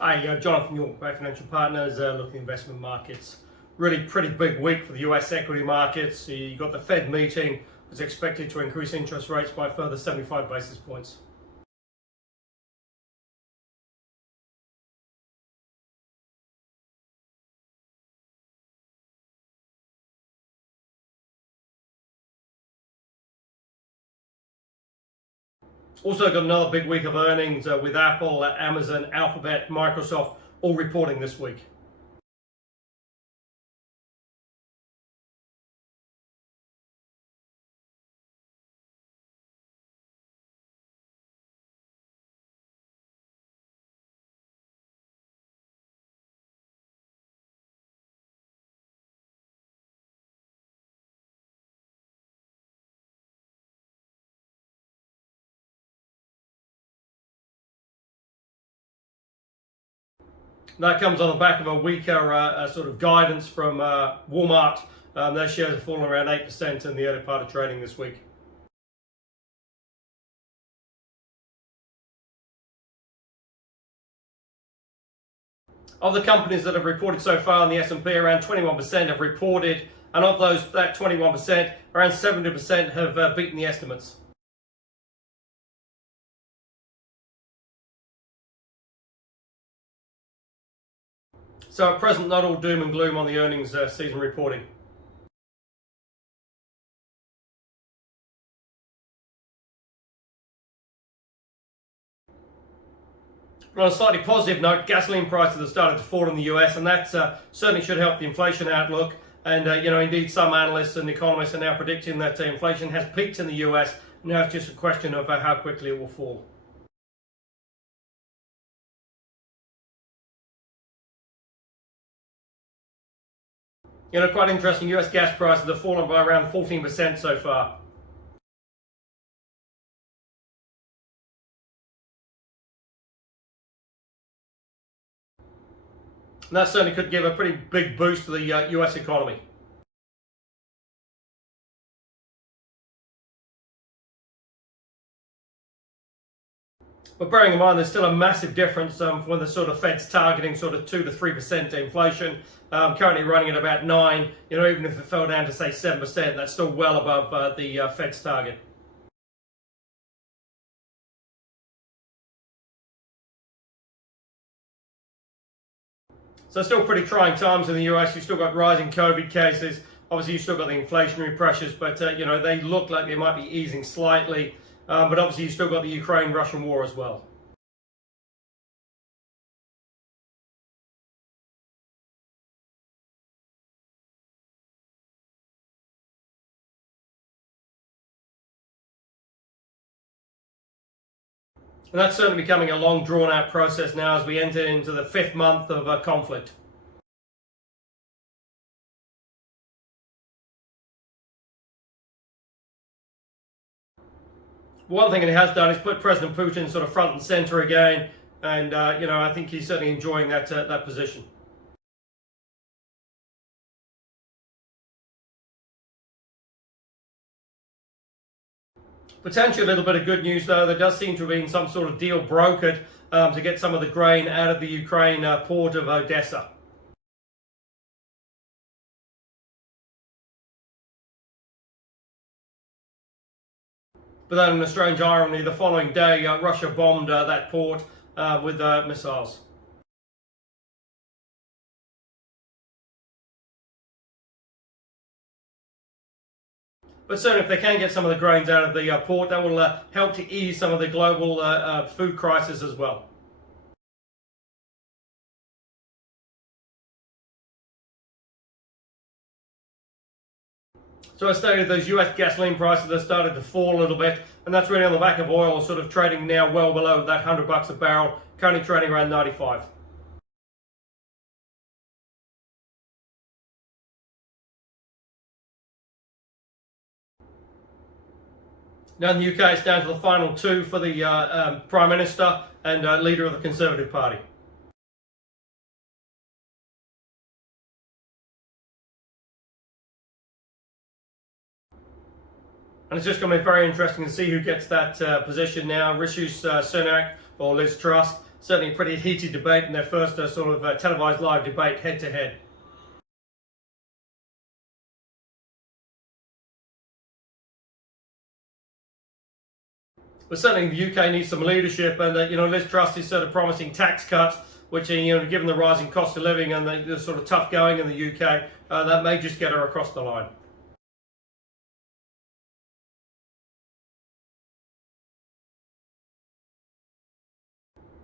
Hi, Jonathan York, Bay Financial Partners, looking at investment markets. Really pretty big week for the US equity markets. You got the Fed meeting, was expected to increase interest rates by a further 75 basis points. Also got another big week of earnings with Apple, Amazon, Alphabet, Microsoft all reporting this week. That comes on the back of a weaker sort of guidance from Walmart. Their shares have fallen around 8% in the early part of trading this week. Of the companies that have reported so far in the S&P, around 21% have reported, and of those, that 21%, around 70% have beaten the estimates. So at present, not all doom and gloom on the earnings season reporting. But on a slightly positive note, gasoline prices have started to fall in the US, and that certainly should help the inflation outlook. And indeed, some analysts and economists are now predicting that inflation has peaked in the US. Now it's just a question of how quickly it will fall. Quite interesting. US gas prices have fallen by around 14% so far. And that certainly could give a pretty big boost to the US economy. But bearing in mind, there's still a massive difference when the sort of Fed's targeting sort of 2 to 3% inflation, currently running at about 9. Even if it fell down to say 7%, that's still well above the Fed's target. So still pretty trying times in the US. You've still got rising COVID cases. Obviously, you've still got the inflationary pressures, but they look like they might be easing slightly. But obviously, you've still got the Ukraine-Russian war as well. And that's certainly becoming a long, drawn-out process now as we enter into the 5th month of conflict. One thing it has done is put President Putin sort of front and center again, and I think he's certainly enjoying that position. Potentially a little bit of good news though. There does seem to have been some sort of deal brokered to get some of the grain out of the Ukraine port of Odessa. But then, in a strange irony, the following day, Russia bombed that port with missiles. But certainly, if they can get some of the grains out of the port, that will help to ease some of the global food crisis as well. So as stated, those US gasoline prices have started to fall a little bit, and that's really on the back of oil sort of trading now well below that $100 a barrel, currently trading around 95. Now in the UK, it's down to the final two for the Prime Minister and leader of the Conservative Party. And it's just going to be very interesting to see who gets that position now, Rishi Sunak or Liz Truss. certainly a pretty heated debate in their first televised live debate head to head. But certainly the UK needs some leadership, and Liz Truss is sort of promising tax cuts, which given the rising cost of living and the sort of tough going in the UK, that may just get her across the line.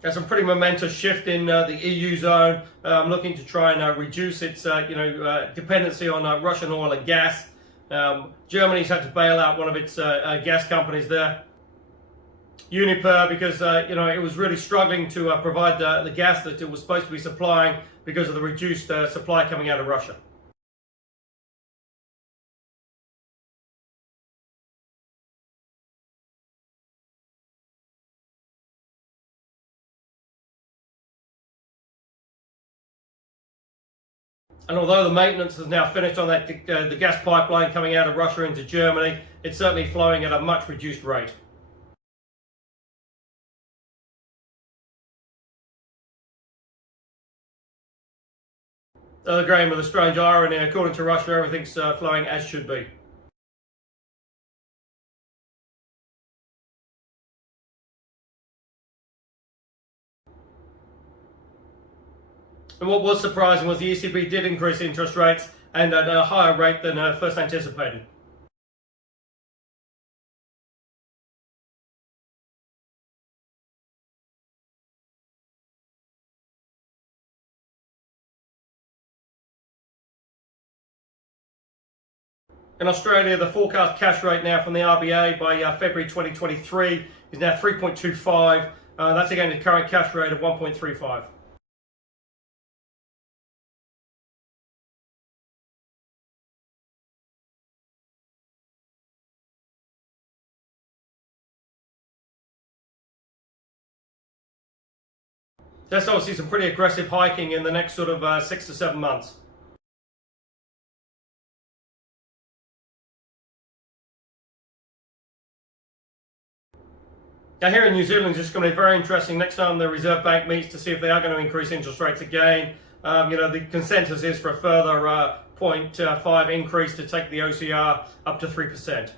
There's a pretty momentous shift in the EU zone, looking to try and reduce its dependency on Russian oil and gas. Germany's had to bail out one of its gas companies there, Uniper, because it was really struggling to provide the gas that it was supposed to be supplying because of the reduced supply coming out of Russia. And although the maintenance is now finished on that the gas pipeline coming out of Russia into Germany, it's certainly flowing at a much reduced rate. Again, with a strange irony, according to Russia, everything's flowing as should be. And what was surprising was the ECB did increase interest rates, and at a higher rate than first anticipated. In Australia, the forecast cash rate now from the RBA by February 2023 is now 3.25. That's against the current cash rate of 1.35. That's obviously some pretty aggressive hiking in the next sort of 6 to 7 months. Now here in New Zealand, it's just going to be very interesting next time the Reserve Bank meets to see if they are going to increase interest rates again. The consensus is for a further 0.5 increase to take the OCR up to 3%.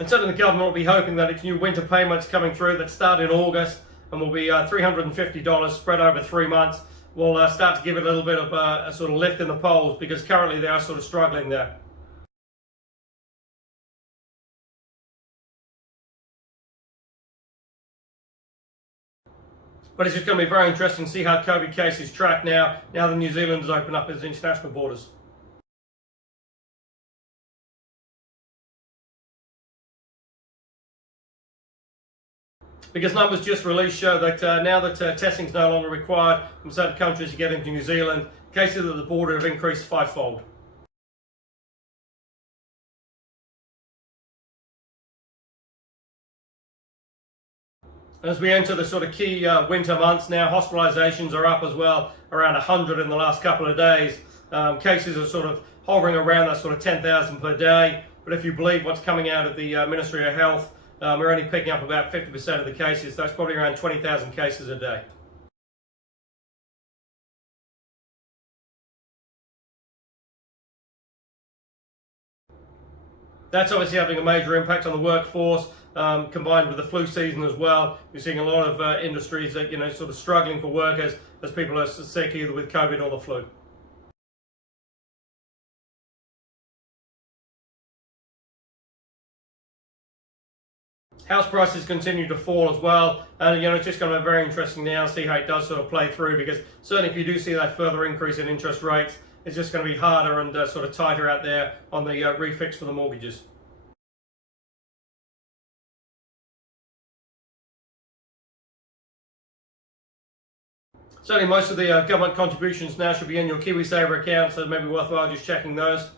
And certainly the government will be hoping that its new winter payments coming through that start in August and will be $350 spread over 3 months will start to give it a little bit of a sort of lift in the polls, because currently they are sort of struggling there. But it's just going to be very interesting to see how COVID cases track now that New Zealand has opened up its international borders. Because numbers just released show that now that testing is no longer required from certain countries to get into New Zealand, cases at the border have increased 5-fold. As we enter the sort of key winter months now, hospitalizations are up as well, around 100 in the last couple of days. Cases are sort of hovering around that sort of 10,000 per day. But if you believe what's coming out of the Ministry of Health, we're only picking up about 50% of the cases. So that's probably around 20,000 cases a day. That's obviously having a major impact on the workforce, combined with the flu season as well. You're seeing a lot of industries that sort of struggling for workers as people are sick either with COVID or the flu. House prices continue to fall as well, and it's just going to be very interesting now to see how it does sort of play through, because certainly if you do see that further increase in interest rates, it's just going to be harder and sort of tighter out there on the refix for the mortgages. Certainly most of the government contributions now should be in your KiwiSaver account, so it may be worthwhile just checking those.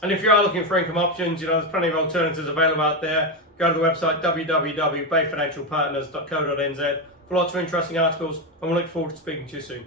And if you are looking for income options, there's plenty of alternatives available out there. Go to the website www.bayfinancialpartners.co.nz for lots of interesting articles, and we look forward to speaking to you soon.